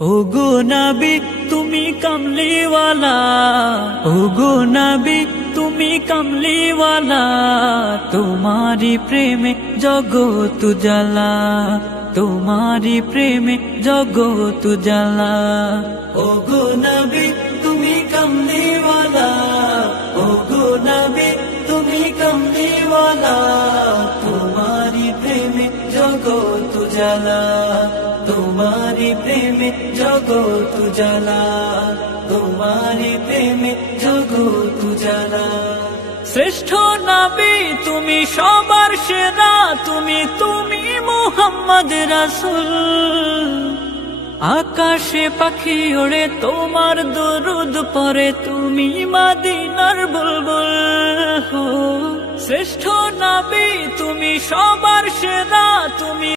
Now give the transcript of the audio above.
ওগো নবী তুমি কমলিওয়ালা, ওগো নবী তুমি কমলিওয়ালা, তোমারি প্রেমে জগৎ জ্বালা, তোমারি প্রেমে জগৎ জ্বালা। ওগো নবী তুমি কমলিওয়ালা, ওগো নবী তুমি কমলিওয়ালা, তোমারি প্রেমে জগৎ জ্বালা, তোমারি প্রেমে জগৎ জ্বালা, তোমারি প্রেমে জগৎ জ্বালা। শ্রেষ্ঠ নবী তুমি সবার সেরা, তুমি তুমি মুহাম্মদ রাসূল। আকাশে পাখি ওড়ে তোমার দরুদ পড়ে, তুমি মদিনার বুলবুল। শ্রেষ্ঠ নবী তুমি সবার